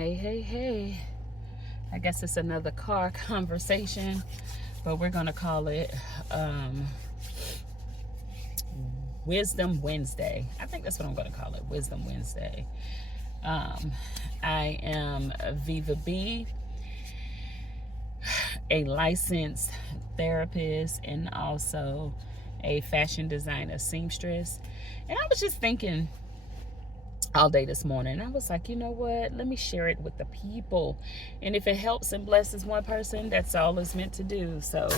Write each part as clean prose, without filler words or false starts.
Hey. I guess it's another car conversation, but we're going to call it Wisdom Wednesday. I think that's what I'm going to call it, Wisdom Wednesday. I am Viva B, a licensed therapist and also a fashion designer seamstress. And I was just thinking all day this morning. I was like, you know what? Let me share it with the people. And if it helps and blesses one person, that's all it's meant to do. So,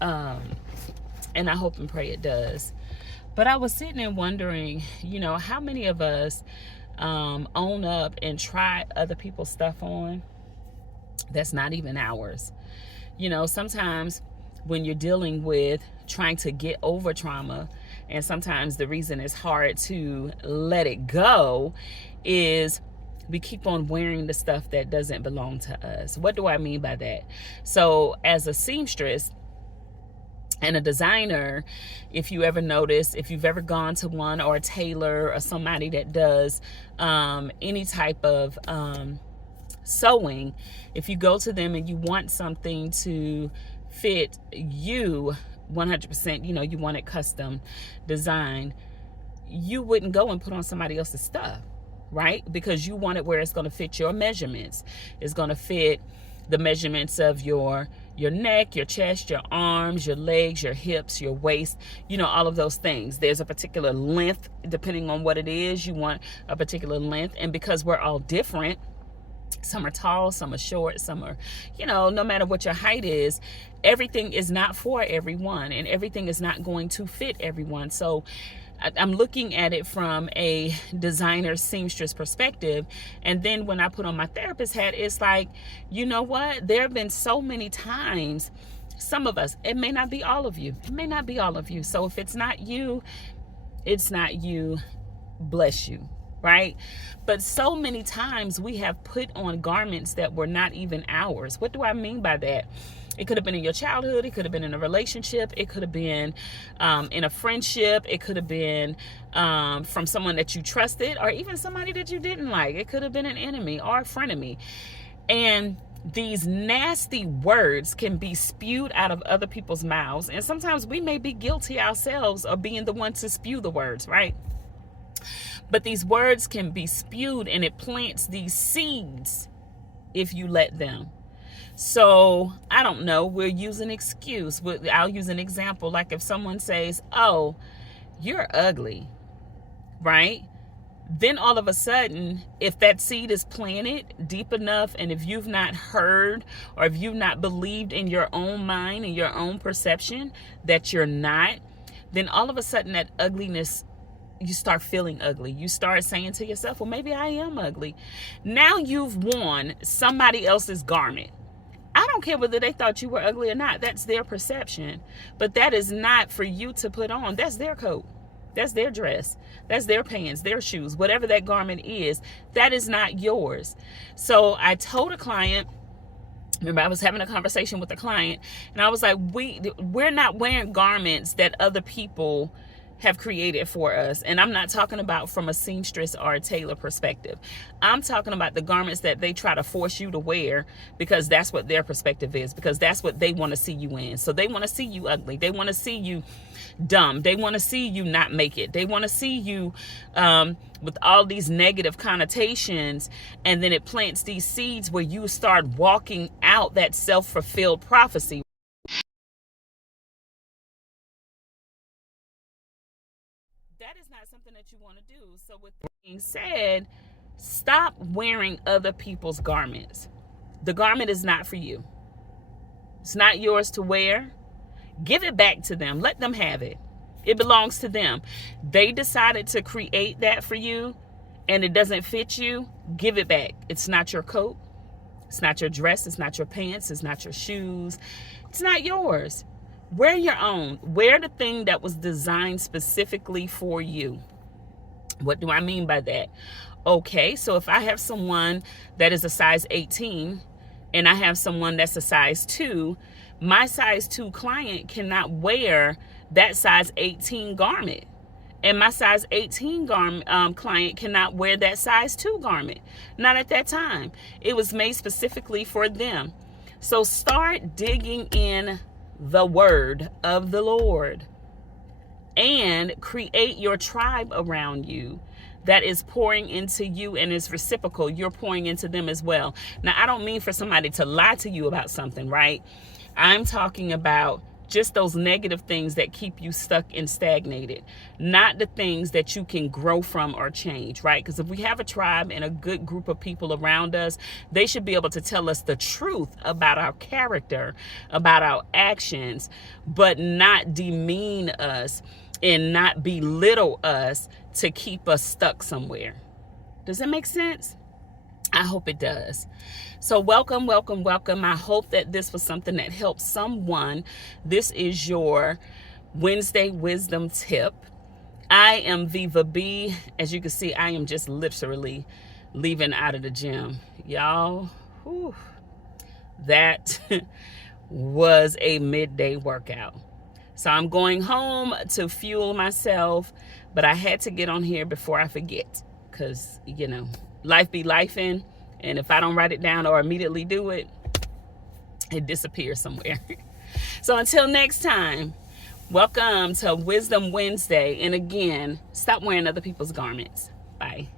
and I hope and pray it does. But I was sitting and wondering, how many of us own up and try other people's stuff on that's not even ours? Sometimes when you're dealing with trying to get over trauma, and sometimes the reason it's hard to let it go is we keep on wearing the stuff that doesn't belong to us. What do I mean by that? So as a seamstress and a designer, if you ever notice, if you've ever gone to one, or a tailor or somebody that does any type of sewing, if you go to them and you want something to fit you 100%, you want it custom designed, you wouldn't go and put on somebody else's stuff, right? Because you want it where it's going to fit your measurements. It's going to fit the measurements of your neck, your chest, your arms, your legs, your hips, your waist, all of those things. There's a particular length, depending on what it is, you want a particular length. And because we're all different, some are tall, some are short, some are, no matter what your height is, everything is not for everyone, and everything is not going to fit everyone. So I'm looking at it from a designer seamstress perspective. And then when I put on my therapist hat, it's like, you know what? There have been so many times, some of us, it may not be all of you. It may not be all of you. So if it's not you, it's not you. Bless you. Right? But so many times we have put on garments that were not even ours. What do I mean by that? It could have been in your childhood. It could have been in a relationship. It could have been in a friendship. It could have been from someone that you trusted, or even somebody that you didn't like. It could have been an enemy or a frenemy. And these nasty words can be spewed out of other people's mouths. And sometimes we may be guilty ourselves of being the one to spew the words, right? But these words can be spewed, and it plants these seeds if you let them. So I don't know, we'll use an excuse. I'll use an example. Like if someone says, oh, you're ugly, right? Then all of a sudden, if that seed is planted deep enough, and if you've not heard, or if you've not believed in your own mind and your own perception that you're not, then all of a sudden that ugliness, you start feeling ugly. You start saying to yourself, well, maybe I am ugly. Now you've worn somebody else's garment. I don't care whether they thought you were ugly or not. That's their perception. But that is not for you to put on. That's their coat. That's their dress. That's their pants, their shoes, whatever that garment is. That is not yours. So I told a client, remember, I was having a conversation with a client, and I was like, we're not wearing garments that other people have created for us. And I'm not talking about from a seamstress or a tailor perspective. I'm talking about the garments that they try to force you to wear because that's what their perspective is, because that's what they want to see you in. So they want to see you ugly. They want to see you dumb. They want to see you not make it. They want to see you with all these negative connotations. And then it plants these seeds where you start walking out that self-fulfilled prophecy. That is not something that you want to do. So with that being said, stop wearing other people's garments. The garment is not for you. It's not yours to wear. Give it back to them. Let them have it. It belongs to them. They decided to create that for you, and it doesn't fit you. Give it back. It's not your coat. It's not your dress. It's not your pants. It's not your shoes. It's not yours. Wear your own. Wear the thing that was designed specifically for you. What do I mean by that? Okay, so if I have someone that is a size 18 and I have someone that's a size 2, my size 2 client cannot wear that size 18 garment. And my size 18 client cannot wear that size 2 garment. Not at that time. It was made specifically for them. So start digging in the word of the Lord and create your tribe around you that is pouring into you and is reciprocal. You're pouring into them as well. Now, I don't mean for somebody to lie to you about something, right? I'm talking about just those negative things that keep you stuck and stagnated, not the things that you can grow from or change, right? Because if we have a tribe and a good group of people around us, they should be able to tell us the truth about our character, about our actions, but not demean us and not belittle us to keep us stuck somewhere. Does that make sense? I hope it does. So welcome, welcome, welcome. I hope that this was something that helped someone. This is your Wednesday wisdom tip. I am Viva B. As you can see, I am just literally leaving out of the gym. Y'all, whew, that was a midday workout. So I'm going home to fuel myself, but I had to get on here before I forget because, you know, life be lifing, and if I don't write it down or immediately do it, it disappears somewhere. So until next time, welcome to Wisdom Wednesday. And again, stop wearing other people's garments. Bye.